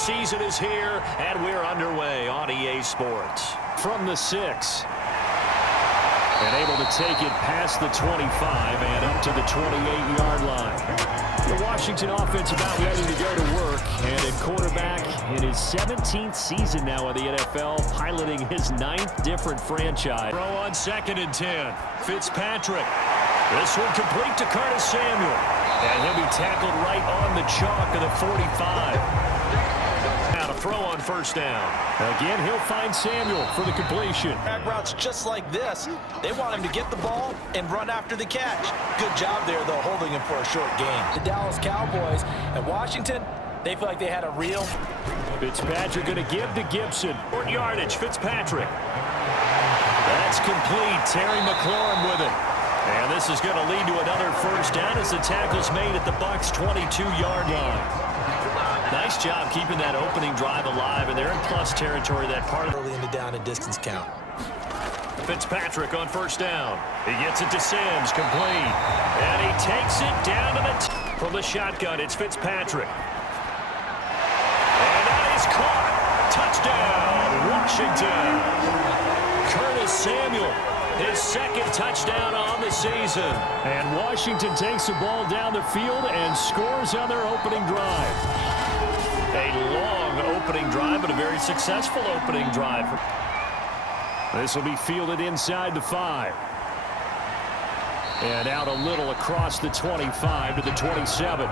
season is here, and we're underway on EA Sports. From the 6. And able to take it past the 25 and up to the 28-yard line. The Washington offense about ready to go to work. And at quarterback in his 17th season now in the NFL, piloting his 9th different franchise. Throw on 2nd and 10. Fitzpatrick. This one complete to Curtis Samuel. And he'll be tackled right on the chalk of the 45. Now to throw on 1st down. Again, he'll find Samuel for the completion. Back routes just like this. They want him to get the ball and run after the catch. Good job there, though, holding him for a short gain. The Dallas Cowboys and Washington, they feel like they had a real. Fitzpatrick going to give to Gibson. Short yardage, Fitzpatrick. That's complete. Terry McLaurin with it. And this is going to lead to another 1st down as the tackle's made at the Bucs' 22-yard line. Nice job keeping that opening drive alive, and they're in plus territory that part of early in the down and distance count. Fitzpatrick on 1st down. He gets it to Sims, complete. And he takes it down to the from the shotgun. It's Fitzpatrick. And that is caught. Touchdown, Washington. Curtis Samuel, his 2nd touchdown on the season. And Washington takes the ball down the field and scores on their opening drive. A long opening drive, but a very successful opening drive. This will be fielded inside the 5. And out a little across the 25 to the 27.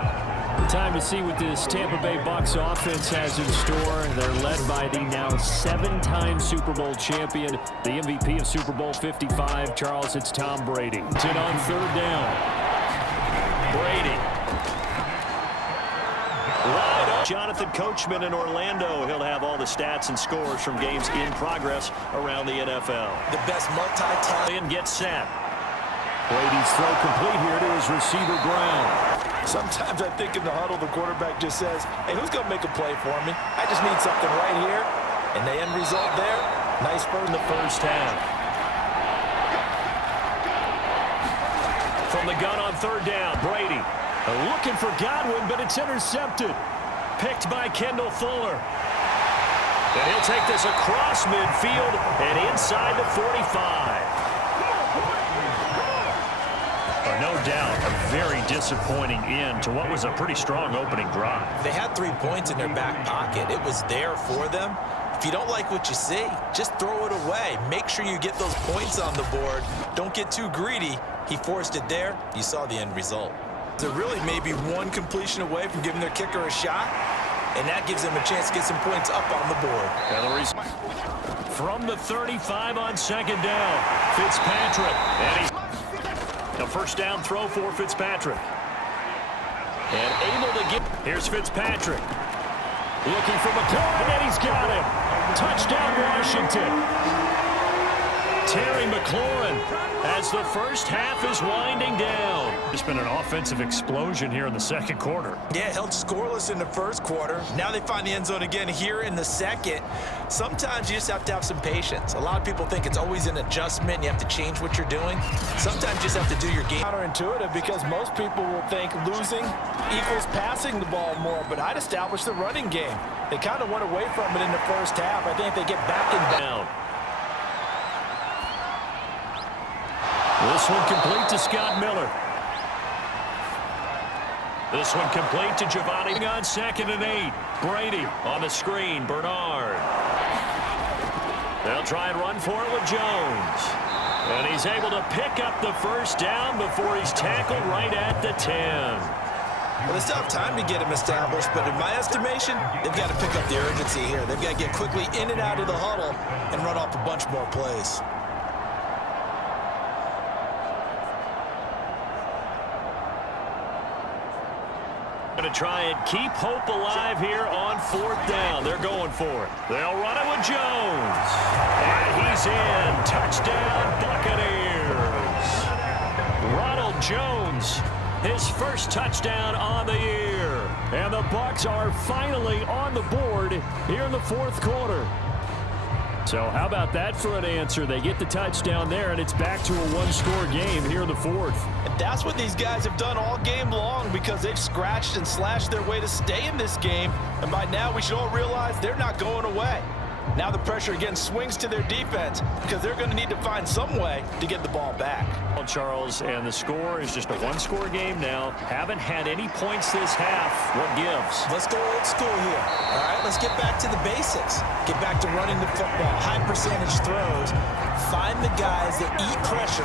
Time to see what this Tampa Bay Bucs offense has in store. They're led by the now 7-time Super Bowl champion, the MVP of Super Bowl 55, Charles, it's Tom Brady. It's on 3rd down. Brady. Jonathan Coachman in Orlando. He'll have all the stats and scores from games in progress around the NFL. The best multi-talent. Gets set. Brady's throw complete here to his receiver Brown. Sometimes I think in the huddle, the quarterback just says, hey, who's going to make a play for me? I just need something right here. And the end result there, nice for the 1st half. From the gun on 3rd down, Brady. Looking for Godwin, but it's intercepted. Picked by Kendall Fuller. And he'll take this across midfield and inside the 45. No doubt, a very disappointing end to what was a pretty strong opening drive. They had 3 points in their back pocket. It was there for them. If you don't like what you see, just throw it away. Make sure you get those points on the board. Don't get too greedy. He forced it there. You saw the end result. They're really maybe one completion away from giving their kicker a shot, and that gives them a chance to get some points up on the board. From the 35 on 2nd down, Fitzpatrick. And he's a 1st down throw for Fitzpatrick. And able to get. Here's Fitzpatrick. Looking for McLaurin, and he's got him. Touchdown, Washington. Terry McLaurin as the 1st half is winding down. It's been an offensive explosion here in the 2nd quarter. Yeah, held scoreless in the 1st quarter. Now they find the end zone again here in the 2nd. Sometimes you just have to have some patience. A lot of people think it's always an adjustment. You have to change what you're doing. Sometimes you just have to do your game. Counterintuitive because most people will think losing equals passing the ball more, but I'd establish the running game. They kind of went away from it in the 1st half. I think they get back in down. This one complete to Scott Miller. This one complete to Giovanni on 2nd and 8. Brady on the screen. Bernard. They'll try and run for it with Jones. And he's able to pick up the 1st down before he's tackled right at the 10. Well, they still have time to get him established, but in my estimation, they've got to pick up the urgency here. They've got to get quickly in and out of the huddle and run off a bunch more plays. Going to try and keep hope alive here on 4th down. They're going for it. They'll run it with Jones. And he's in. Touchdown, Buccaneers. Ronald Jones, his 1st touchdown on the year. And the Bucs are finally on the board here in the 4th quarter. So how about that for an answer? They get the touchdown there, and it's back to a one-score game here in the fourth. And that's what these guys have done all game long because they've scratched and slashed their way to stay in this game. And by now, we should all realize they're not going away. Now the pressure again swings to their defense because they're going to need to find some way to get the ball back. Charles, and the score is just a one-score game now. Haven't had any points this half. What gives? Let's go old school here. All right, let's get back to the basics. Get back to running the football, high percentage throws. Find the guys that eat pressure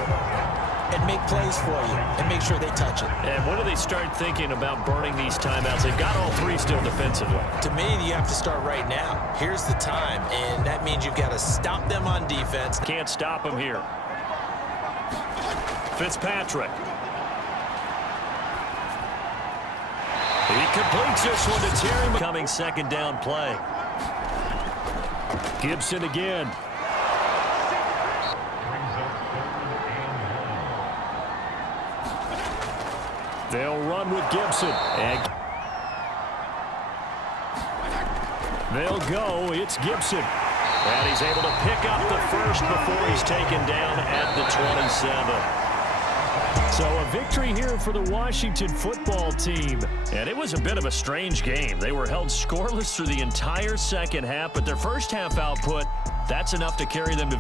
and make plays for you and make sure they touch it. And when do they start thinking about burning these timeouts? They've got all three still defensively. To me, you have to start right now. Here's the time, and that means you've got to stop them on defense. Can't stop them here. Fitzpatrick. He completes this one to Terry. Coming second down play. Gibson again. They'll run with Gibson. And they'll go. It's Gibson. And he's able to pick up the first before he's taken down at the 27. So a victory here for the Washington football team. And it was a bit of a strange game. They were held scoreless through the entire second half, but their first half output, that's enough to carry them to